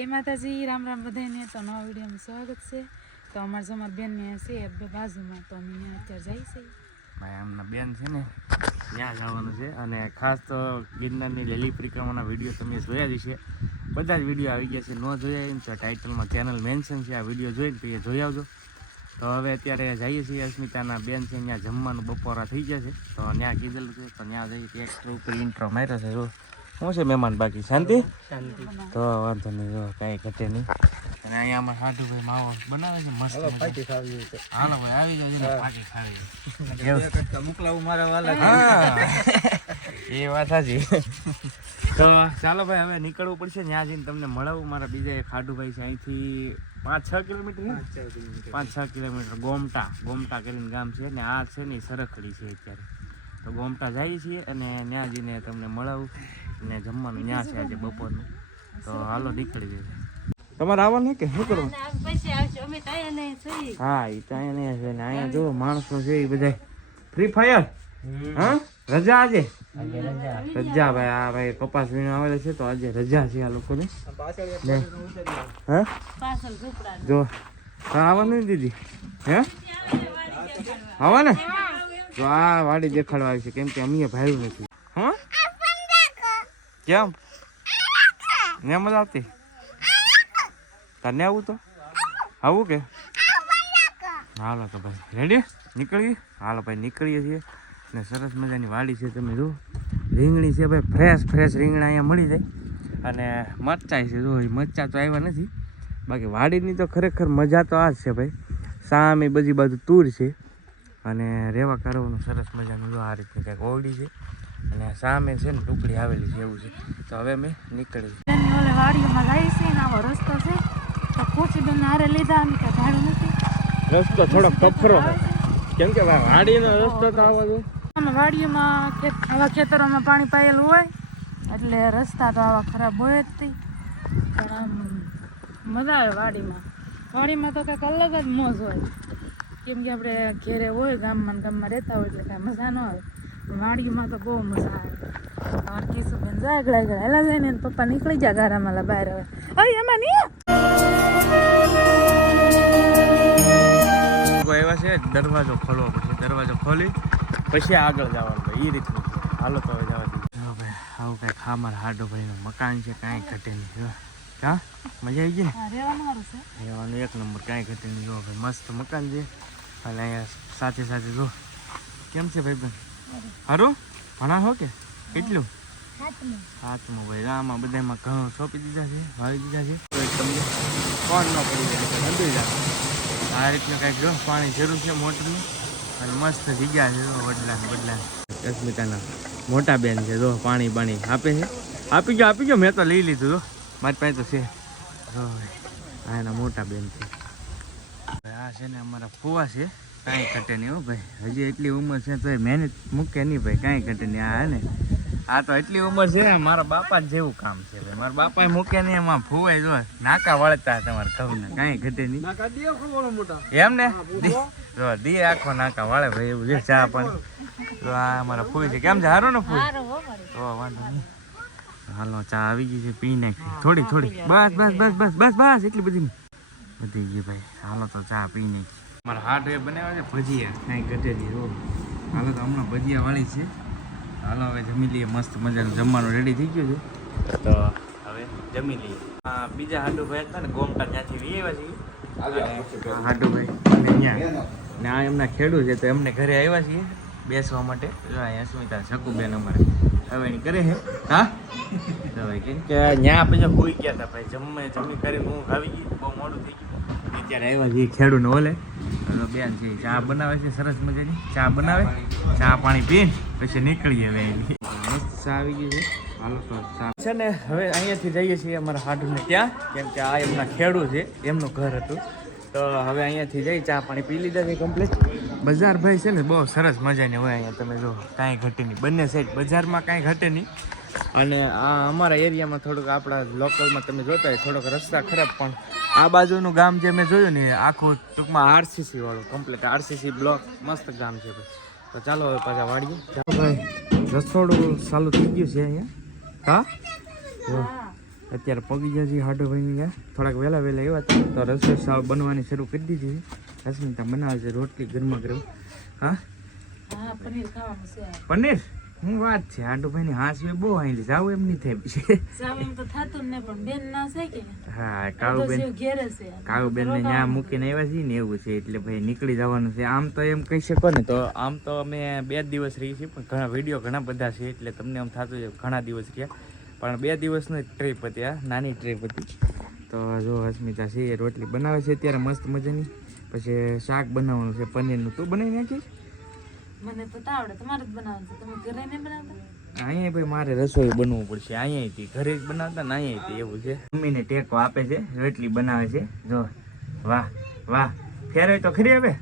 જય માતાજી, રામ રામ બધાને. તો નવા વિડીયોમાં સ્વાગત છે. તો અમારે જો અમારી બેન ને છે બાજુમાં, તો અમે અત્યારે જઈએ છીએ. ભાઈ આમના બેન છે ને ત્યાં જવાનું છે, અને ખાસ તો ગિરનારની લીલી પરિક્રમાના વિડીયો તમે જોયા જ છે. બધા જ વિડીયો આવી ગયા છે. ન જોયા એમ તો ટાઇટલમાં ચેનલ મેન્શન છે, આ વિડીયો જોઈને તો એ જોઈ આવજો. તો હવે અત્યારે જઈએ છીએ અસ્મિતાના બેન છે ત્યાં જમવાનું બપોરા થઈ ગયા છે, તો ત્યાં કીધેલું છે તો ત્યાં જઈએ. એક્સ્ટ્રા ઉપર ઇન્ટ્રો માર્યો છે. જો શું છે મહેમાન, બાકી શાંતિ? તો વાંધો નહીં, જો કાંઈ ઘટે નહીં. અને અહીંયા અમારે સાધુભાઈ માવો બનાવે છે મસ્ત. પાકી ખાવી છે. હાલો ભાઈ આવી જાય, પાકી ખાવી મોકલાવું મારા વાલા. હા એ વાત સાચી. તો ચાલો ભાઈ હવે નીકળવું પડશે. ત્યાં જઈને તમને મળાવું. મારા બીજા એક ખાડુભાઈ છે, અહીંથી 5-6 કિલોમીટર 5-6 કિલોમીટર ગોમટા કરીને ગામ છે ને. આ છે ને સરખડી છે અત્યારે. તો ગોમટા જઈએ છીએ અને ત્યાં જઈને તમને મળાવું ને જમવાનું ત્યાં છે આજે બપોરનું. તો હાલો નીકળી જઈએ. તમારે આવવાનું કે શું કરવું? હા એ તો અહીંયા નહીં છે ને. અહીંયા જો માણસો છે એ બધા ફ્રી ફાયર. હા રજા આજે રજા ભાઈ. આ ભાઈ કપાસ વીણો આવેલા છે તો આજે રજા છે આ લોકોને. હા જો આવવાનું દીદી હે આવા ને. તો આ વાડી દેખાડવા આવી છે, કેમ કે અમે ભાઈ નથી. હા કેમ ને મજા આવતી તને આવું? તો આવું કે હાલો તો ભાઈ રેડી નીકળીએ. હાલો ભાઈ નીકળીએ છીએ ને. સરસ મજાની વાડી છે, તમે જુઓ. રીંગણી છે ભાઈ, ફ્રેશ રીંગણા અહીંયા મળી જાય. અને મરચાં છે, જો મરચાં તો આવ્યા નથી. બાકી વાડીની તો ખરેખર મજા તો આ જ છે ભાઈ. સામે બધી બાજુ તૂર છે અને રેવા કરવાનું સરસ મજાનું. જો આ રીતની કંઈક ઓરડી છે અને સામે છે ને ટુકડી આવેલી છે, એવું છે. તો હવે અમે નીકળી વાડીમાં જાય છે ને આવો રસ્તો છે. તો પૂછી બેન હારે લીધા કે ભાડું નથી. રસ્તો થોડોક કફરો છે, કેમ કે વાડીનો રસ્તો તો આવો જો. આમાં વાડીઓમાં આવા ખેતરોમાં પાણી પાયેલું હોય એટલે રસ્તા તો આવા ખરાબ હોય જ નહીં. પણ આમ મજા આવે વાડીમાં તો કંઈક અલગ જ મોજ હોય. કેમ કે આપણે ઘેરે હોય ગામમાં રહેતા હોય એટલે કાંઈ મજા ન આવે. વાડીમાં તો બહુ મજા આવે. તમારે કિશુબેન જાય ગળા હેલા જાય ને પપ્પા નીકળી જાય ગારામાં બહાર. હવે એમાં નહીં એવા છે. દરવાજો ખોલવો પડશે, દરવાજો ખોલી પછી આગળ જવાનું ભાઈ, એ રીતનું. હાલો તો હવે જવા દઈએ ભાઈ. આવું કાંઈ ખામાર હાડો ભાઈનું મકાન છે, કાંઈ ઘટે નહીં. હા મજા આવી ગઈ ને? રહેવાનું એક નંબર, કાંઈ ઘટે નહીં. જો ભાઈ મસ્ત મકાન છે. અને અહીંયા સાથે સાથે જો કેમ છે ભાઈ બેન? સારું ભણા હો કે કેટલું? 7મું ભાઈ. આમાં બધામાં ઘણું સોંપી દીધા છે, વાવી દીધા છે. તો તમને કોણ ન પડી જાય બંધી જાય. આ રીતનું કાંઈક જો પાણી જરૂર છે મોટરનું. અને મસ્ત જગ્યા છે બદલા. અસ્મિતાના મોટા બેન છે, જો પાણી આપે છે. આપી ગયો મેં તો લઈ લીધું. જો મારી પાસે તો છે. હા એના મોટા બેન છે. આ છે ને અમારા ફુવા છે. કાંઈ ઘટે નહીં હો ભાઈ. હજી એટલી ઉંમર છે તો એ મહેનત મૂકે નહીં ભાઈ, કાંઈ ઘટે નહીં. આ ને આ તો એટલી ઉંમર છે, મારા બાપા જેવું કામ છે ભાઈ. મારા બાપા મૂકે નહીં, એમાં ફુવાય જો નાકા વળતા તમારે કહું ને. કાંઈ ઘટે નહીં એમ ને. જો દી આખો નાકા વાળે ભાઈ, એવું છે. ચા પણ તો આ અમારા ફૂઈ છે. કેમ છે? સારું ને ફૂઈ? તો વાંધો નહીં. હાલો ચા આવી ગઈ છે, પી નાખી થોડી. બસ એટલી બધી ગઈ ભાઈ. હાલો તો ચા પી નાખી. મારા હાથ એ બનાવ્યા છે ભજીયા, કાંઈ ઘટે નહીં. હાલો તો હમણાં ભજીયા વાળી છે. હાલો હવે જમી લઈએ. મસ્ત મજાનું જમવાનું રેડી થઈ ગયું છે, તો હવે જમી લઈએ. બીજા હાડુભાઈ હતા ને ગોમટા, ત્યાંથી આવ્યા છીએ હાડુભાઈ. અને અહીંયા ને આ એમના ખેડૂત છે, તો એમને ઘરે આવ્યા છીએ બેસવા માટે. અસ્મિતા શકુબેન અમારે હવે એની કરે છે. હા તો ભાઈ કેમ કે ત્યાં પછી હોઈ ગયા હતા ભાઈ. જમી કરીને હું આવી ગઈ, બહુ મોડું થઈ ગયું. અત્યારે આવ્યા છીએ ખેડૂને ઓલે. બેન છે ચા બનાવે છે, સરસ મજાની ચા બનાવે. ચા પાણી પીને પછી નીકળીએ હવે. મસ્ત ચા આવી ગઈ છે. હાલો તો ચા છે ને. હવે અહીંયાથી જઈએ છીએ અમારા હાડુને ત્યાં, કેમ કે આ એમના ખેડૂત છે, એમનું ઘર હતું. તો હવે અહીંયાથી જઈ ચા પાણી પી લીધા છે કમ્પ્લીટ. બજાર ભાઈ છે ને બહુ સરસ મજાની હોય અહીંયા. તમે જો કાંઈ ઘટે નહીં, બંને સાઈડ બજારમાં કાંઈ ઘટે નહીં. અને આ અમારા એરિયામાં થોડુંક આપણા લોકલમાં તમે જોતા હોય થોડોક રસ્તા ખરાબ, પણ આ બાજુનું ગામ જે મેં જોયું ને આખું ટૂંકમાં આરસીસી વાળું કમ્પ્લીટ આરસીસી બ્લોક મસ્ત ગામ છે ભાઈ. તો ચાલો હવે પાછા વાળીએ. ચાલો ભાઈ રસોડું ચાલુ થઈ ગયું છે અહીંયા. હા અત્યારે પગી ગયા છીએ હાડુભાઈની ત્યાં થોડાક વહેલા આવ્યા હતા તો રસોઈ સાવ બનવાની શરૂ કરી દીધી છે. રશ્મિતા બનાવે છે રોટલી ગરમા ગરમ. હા હા પનીર ખાવાનું છે પનીર હું વાત છે હાડુભાઈની હાંસવી બહુ આવેલી જાવું એમ નહીં થાય પછી. સાવ એમ તો થતું જ ને પણ બેન ના છે કે હા તો કાળુબેન શિવ ઘેરે છે કાળુબેન ને ત્યાં મૂકીને આવ્યા છીએ ને એવું છે એટલે ભાઈ નીકળી જવાનું છે. આમ તો એમ કહી શકો ને તો આમ તો અમે 2 દિવસ રહી છીએ પણ ઘણા વિડીયો ઘણા બધા છે એટલે તમને એમ થતું છે ઘણા દિવસ રહ્યા પણ 2 દિવસનો ટ્રીપ હતી આ નાની ટ્રીપ હતી. તો જો અસ્મિતા છે એ રોટલી બનાવે છે અત્યારે મસ્ત મજાની. પછી શાક બનાવવાનું છે પનીરનું. તું બનાવી નાખીશ? મને તો આવડે તમારે જ બનાવવાનું છે તમે ઘરે નહીં બનાવતા? અહીંયા ભાઈ મારે રસોઈ બનવું પડશે. અહીંયાથી ઘરે જ બનાવતા ને અહીંયાથી એવું છે. મમ્મીને ટેકો આપે છે રોટલી બનાવે છે. જો વાહ વાહ ફેરવી તો ખરી હવે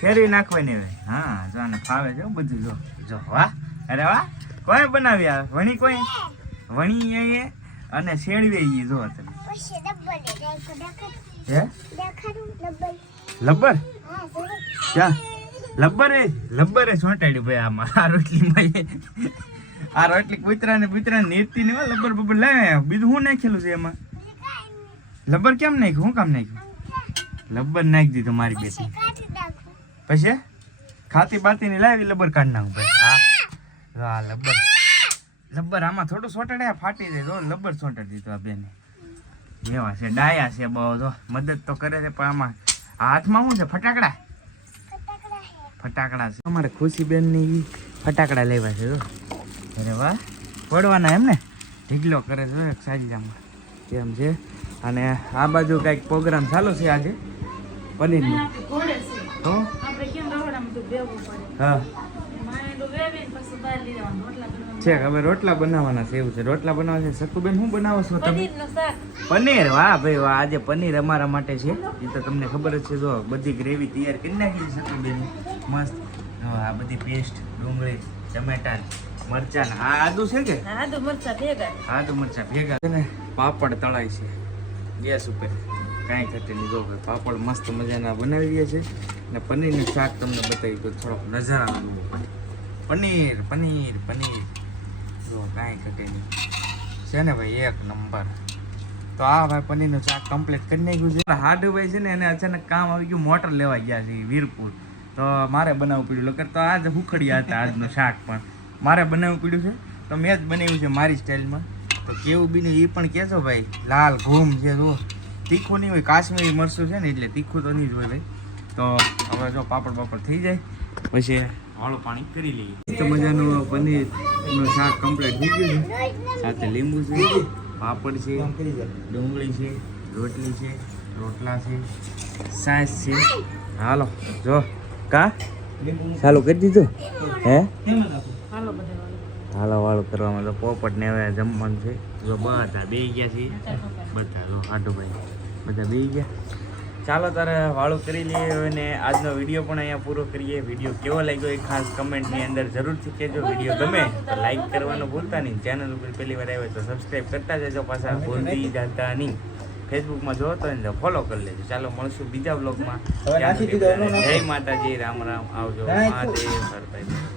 ફેરવી નાખવાની હવે. હા જો આને ફાવે છે બધું. જો જો વાહ અરે વાહ કોઈ બનાવી આવે વણી કોઈ વણી અહીંયા અને શેળવી જો તમે હે લબ્બર ક્યાં લબ્બરે ચોંટાડ્યું ભાઈ આમાં આ રોટલીમાં આ રોટલી કૂતરાને નીરતી ને લબ્બર બબ્બર લાવે. બીજું શું નાખેલું છે એમાં? લબ્બર કેમ નાખ્યું? શું કામ નાખ્યું? લબ્બર નાખી દીધું મારી બેટી. પછી ખાતી બાતી ની લાવી લબ્બર કાઢી નાખું ભાઈ. હા લબ્બર આમાં થોડું સોટાડે ફાટી જાય. તો લબ્બર સોટાડી દીધું આ બેને. એવા છે ડાયા છે બહુ. જો મદદ તો કરે છે પણ આમાં હાથમાં શું છે? ફટાકડા છે અમારે ખુશીબેન ની ફટાકડા લેવા છે. અરે વાહ ફોડવાના એમ ને ઢીગલો કરે છે એક સાજીજામાં કેમ છે. અને આ બાજુ કઈક પ્રોગ્રામ ચાલુ છે આજે પનીરનો. ઘોડે છે તો આપણે કેમ રવડામાં તો બેવું પડે હા માયલું વેવીને પછી બહાર લઈ જવાનું રોટલા બનાવવાના છે હવે રોટલા બનાવવાના છે એવું છે. રોટલા બનાવવા છે. સકુબેન શું બનાવો છો તમે? પનીરનું શાક પનીર. વાહ ભાઈ વાહ આજે પનીર અમારા માટે છે. એ તો તમને ખબર જ છે. જો બધી ગ્રેવી તૈયાર કરી નાખી છે સકુબેન મસ્ત. જો આ બધી પેસ્ટ ડુંગળી ટમેટા મરચાં આ આદુ છે કે આદુ મરચા ભેગા આદુ મરચાં ભેગા છે ને પાપડ તળાય છે ગેસ ઉપર કાંઈ ઘટે નહીં. જો ભાઈ પાપડ મસ્ત મજાના બનાવી રહ્યા છે ને પનીરનું શાક તમને બતાવી તો થોડોક નજારા પનીર પનીર પનીર જો કાંઈ ઘટે નહીં છે ને ભાઈ એક નંબર. તો આ ભાઈ પનીરનું શાક કમ્પ્લીટ કરી નાખ્યું છે. હાડુભાઈ છે ને એને અચાનક કામ આવી ગયું મોટર લેવા ગયા છે વીરપુર. તો મારે બનાવવું પડ્યું લગર તો આજ હુખડ્યા હતા આજનું શાક પણ મારે બનાવવું પડ્યું છે. તો મેં જ બનાવ્યું છે મારી સ્ટાઇલમાં. તો કેવું બીનું એ પણ કહેજો ભાઈ. લાલ ઘૂમ છે જો તીખું નહીં હોય કાશ્મીરી મરચું છે ને એટલે તીખું તો નહીં જ હોય ભાઈ. તો હવે જો પાપડ બાપડ થઈ જાય પછી વાળું પાણી કરી લઈએ. મસ્ત મજાનું પનીરનું શાક કમ્પ્લીટ થઈ ગયું છે. સાથે લીંબુ છે પાપડ છે ડુંગળી છે રોટલી છે રોટલા છે સાસ છે. હાલો જો કા ચાલુ કરી દીધું હે હાલો બધા હાલો વાળું કરવામાં. તો પોપટ ને હવે જમવાનું છે. જો બધા બેસી ગયા છે બધા. જો હાડુભાઈ બધા બેસી ગયા. ચાલો તારે વાળું કરી લઈએ અને આજનો વિડીયો પણ અહીંયા પૂરો કરીએ. વિડીયો કેવો લાગ્યો એ ખાસ કમેન્ટની અંદર જરૂરથી કહેજો. વિડીયો ગમે તો લાઈક કરવાનું ભૂલતા નહીં. ચેનલ ઉપર પહેલી વાર આવે તો સબસ્ક્રાઈબ કરતા જજો. પાછા ભૂલતી જતા નહીં. ફેસબુકમાં જો તો એને ફોલો કરી લેજો. ચાલો મળશું બીજા બ્લોગમાં. જય માતાજી રામ રામ આવજો. મહાદેવ હર ભાઈ.